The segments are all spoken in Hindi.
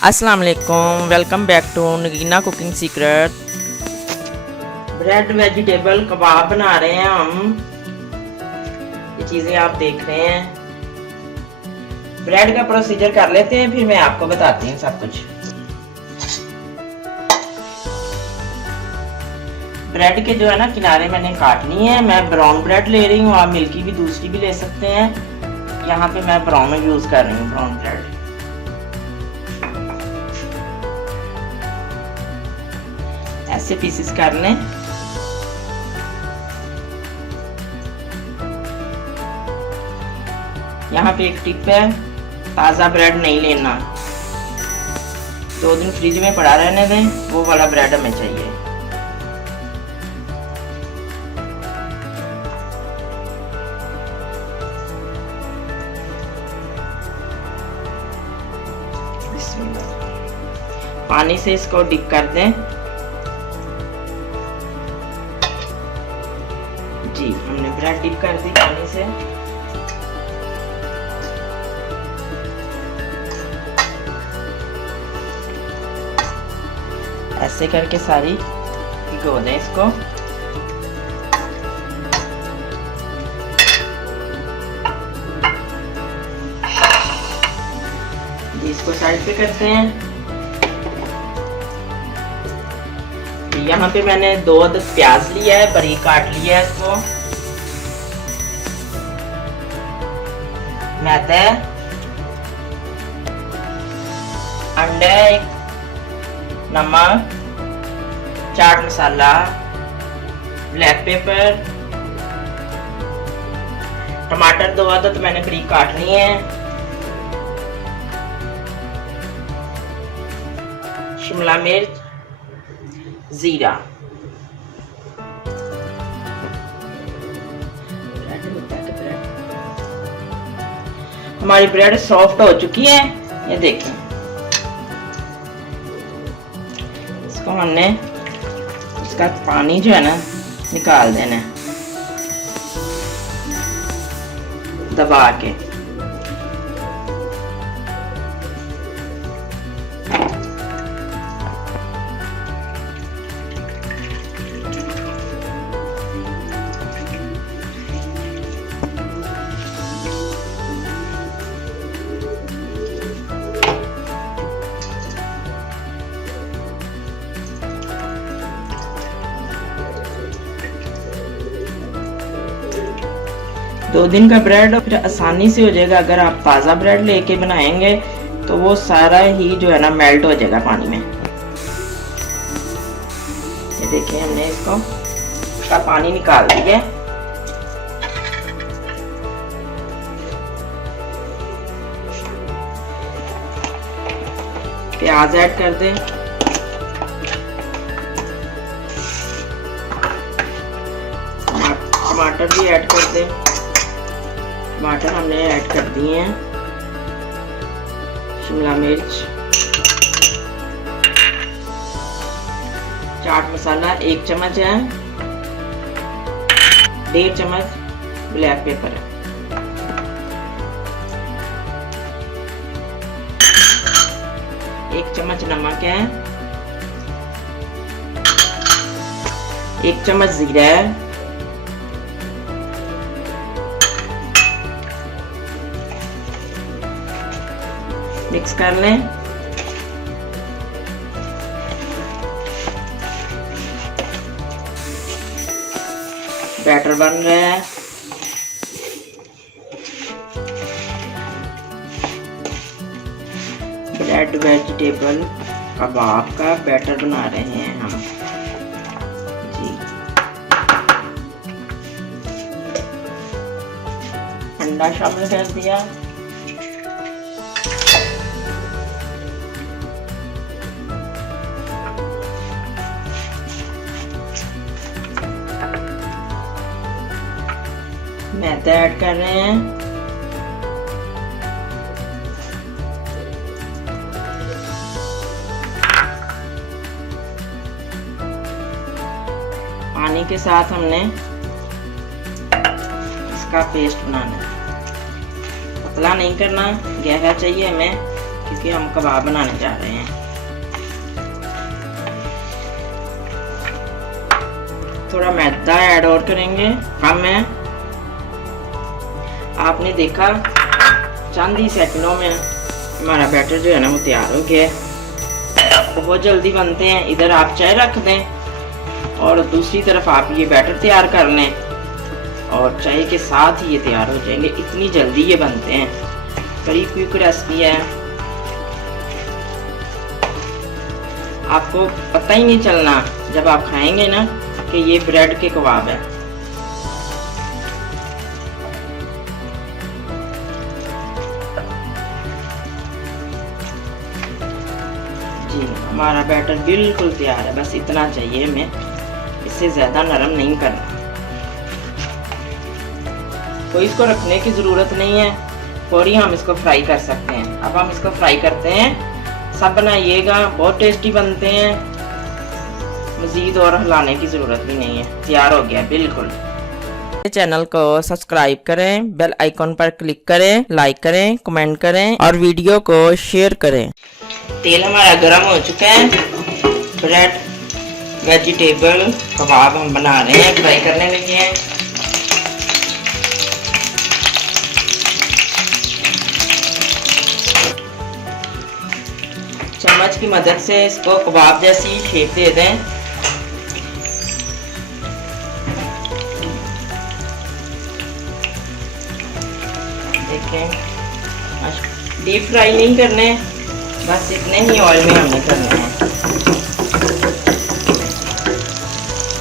अस्सलाम वालेकुम, welcome back to Nagina cooking secret. Bread vegetable kebab बना रहे हैं हम। ये चीज़ें आप देख रहे हैं। ब्रेड का प्रोसीजर कर लेते हैं, फिर मैं आपको बताती हूँ सब कुछ। ब्रेड के जो है ना किनारे मैंने काट लिए हैं। मैं ब्राउन ब्रेड ले रही हूँ, आप मिल्की भी दूसरी भी ले सकते हैं। यहाँ पे मैं ब्राउन यूज़ कर रही हूँ, ब्राउन ब्रेड। ऐसे पीसेस कर लें। यहाँ पे एक टिप है, ताज़ा ब्रेड नहीं लेना, 2 दिन फ्रिज में पड़ा रहने दें, वो वाला ब्रेड हमें चाहिए। पानी से इसको डिप कर दें। जी, हमने ब्रेड डिप कर दी पानी से। ऐसे करके सारी भिगो दें इसको। जी, इसको साइड पे करते हैं। यहाँ पे मैंने 2 अदद प्याज लिया है, बारीक काट लिया है इसको। मैदा, अंडा, एक नमक, चाट मसाला, ब्लैक पेपर, टमाटर 2 अदद मैंने बारीक काट लिए हैं, शिमला मिर्च, जीरा। हमारी ब्रेड सॉफ्ट हो चुकी है, ये देखें। इसको हमने इसका पानी जो है ना निकाल देना है दबा के। दो दिन का ब्रेड फिर आसानी से हो जाएगा। अगर आप ताज़ा ब्रेड लेके बनाएंगे तो वो सारा ही जो है ना मेल्ट हो जाएगा पानी में। ये देखिए, हमने इसको इसका पानी निकाल दिया। प्याज ऐड कर दें। टमाटर भी ऐड कर दें। टमाटर हमने ऐड कर दिए हैं। शिमला मिर्च, चाट मसाला 1 चम्मच है, 1.5 चम्मच ब्लैक पेपर है, एक चम्मच नमक है, 1 चम्मच जीरा है, मिक्स कर लें। बैटर बन रहा है। ब्रेड वेजिटेबल कबाब का बैटर बना रहे हैं हम जी। अंडा शामिल कर दिया। मैदा ऐड कर रहे हैं। पानी के साथ हमने इसका पेस्ट बनाना है। पतला नहीं करना, गहरा चाहिए हमें। क्योंकि हम कबाब बनाने जा रहे हैं। थोड़ा मैदा ऐड और करेंगे, कम है। आपने देखा चंद ही सेकंडों में हमारा बैटर जो है ना वो तैयार हो गया है। बहुत जल्दी बनते हैं। इधर आप चाय रख दें और दूसरी तरफ आप ये बैटर तैयार कर लें और चाय के साथ ही ये तैयार हो जाएंगे। इतनी जल्दी ये बनते हैं, बड़ी क्विक रेसिपी है। आपको पता ही नहीं चलना जब आप खाएंगे ना कि ये ब्रेड के कबाब है। जी हमारा बैटर बिल्कुल तैयार है, बस इतना चाहिए हमें, इससे ज़्यादा नरम नहीं करना। कोई इसको रखने की ज़रूरत नहीं है, फौरी हम इसको फ्राई कर सकते हैं। अब हम इसको फ्राई करते हैं। सब बनाइएगा, बहुत टेस्टी बनते हैं, मज़ीद और हिलाने की ज़रूरत भी नहीं है। तैयार हो गया बिल्कुल। चैनल को सब्सक्राइब करें, बेल आइकॉन पर क्लिक करें, लाइक करें, कमेंट करें और वीडियो को शेयर करें। तेल हमारा गर्म हो चुका है। ब्रेड वेजिटेबल कबाब हम बना रहे हैं, फ्राई करने लगे हैं। चम्मच की मदद से इसको कबाब जैसी शेप दे दें। देखें, डीप फ्राई नहीं करने, बस इतने ही ऑयल में हमने करना है।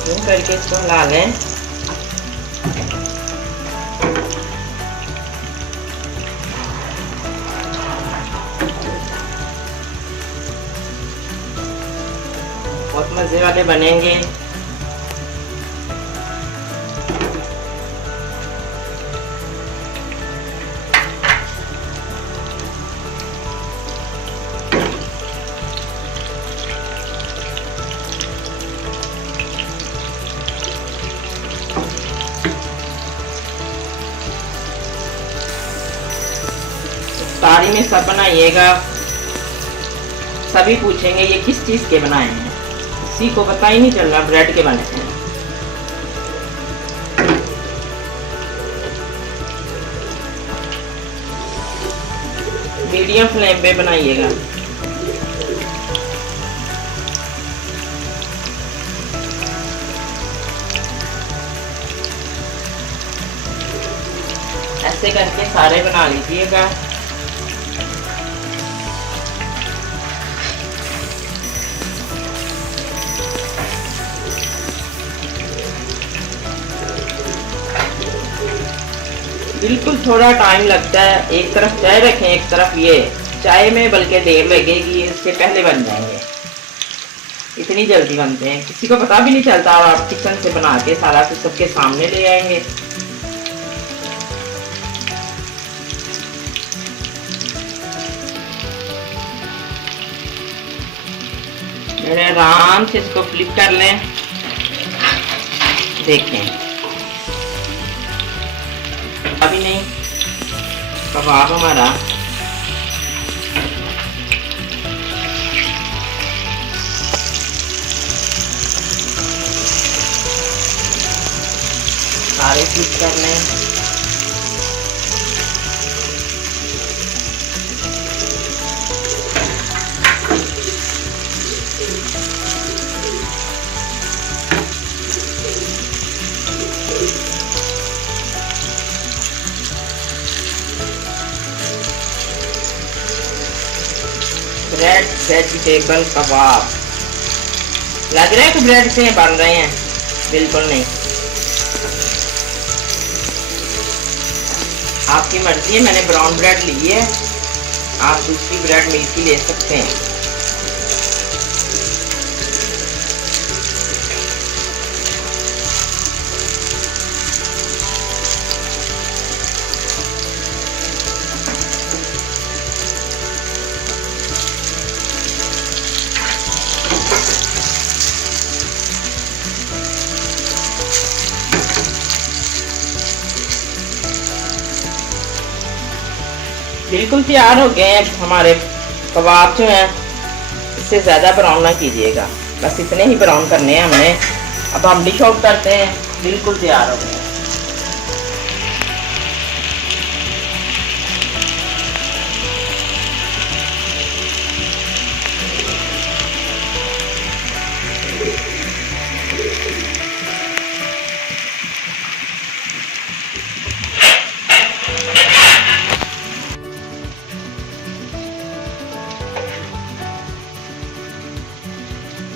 यूं करके इसको हिला लें। बहुत मजे वाले बनेंगे। तारी में सब बनाइएगा। सभी पूछेंगे ये किस चीज के बनाए हैं, किसी को पता ही नहीं चल रहा ब्रेड के बने हैं। मीडियम फ्लेम पे बनाइएगा। ऐसे करके सारे बना लीजिएगा। बिल्कुल थोड़ा टाइम लगता है। एक तरफ चाय रखें, एक तरफ ये, चाय में बल्कि देर लगेगी, इससे पहले बन जाएंगे। इतनी जल्दी बनते हैं, किसी को पता भी नहीं चलता। और आप किचन से बना के सारा कुछ सबके सामने ले आएंगे। मेरे आराम से इसको फ्लिप कर लें। देखें, अभी नहीं, कबाब हमारा सारे फ्लिप कर लें। ब्रेड वेजिटेबल कबाब। लग रहा है कि ब्रेड से बन रहे हैं, बिल्कुल नहीं। आपकी मर्जी है। मैंने ब्राउन ब्रेड ली है, आप दूसरी ब्रेड मिल्की ले सकते हैं। बिल्कुल तैयार हो गए हैं हमारे कबाब जो है इससे ज़्यादा ब्राउन ना कीजिएगा, बस इतने ही ब्राउन करने हैं हमने। अब हम डिश आउट करते हैं, बिल्कुल तैयार हो गए।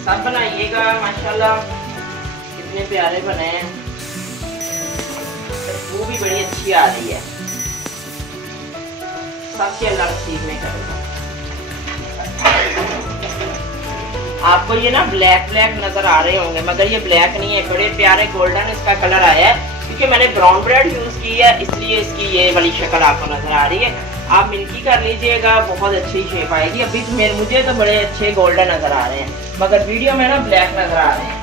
सब बनाइएगा, माशाल्लाह कितने प्यारे बने हैं। खुशबू भी बड़ी अच्छी आ रही है, सबसे अल्लाह नसीब में करेगा। आपको ये ना ब्लैक ब्लैक नजर आ रहे होंगे, मगर ये ब्लैक नहीं है, बड़े प्यारे गोल्डन इसका कलर आया है। क्योंकि मैंने ब्राउन ब्रेड यूज की है, इसलिए इसकी ये वाली शक्ल आपको नजर आ रही है। आप मिल्की कर लीजिएगा, बहुत अच्छी शेप आएगी। अभी तो मुझे तो बड़े अच्छे गोल्डन नजर आ रहे हैं, मगर वीडियो में ना ब्लैक नजर आ रहे हैं।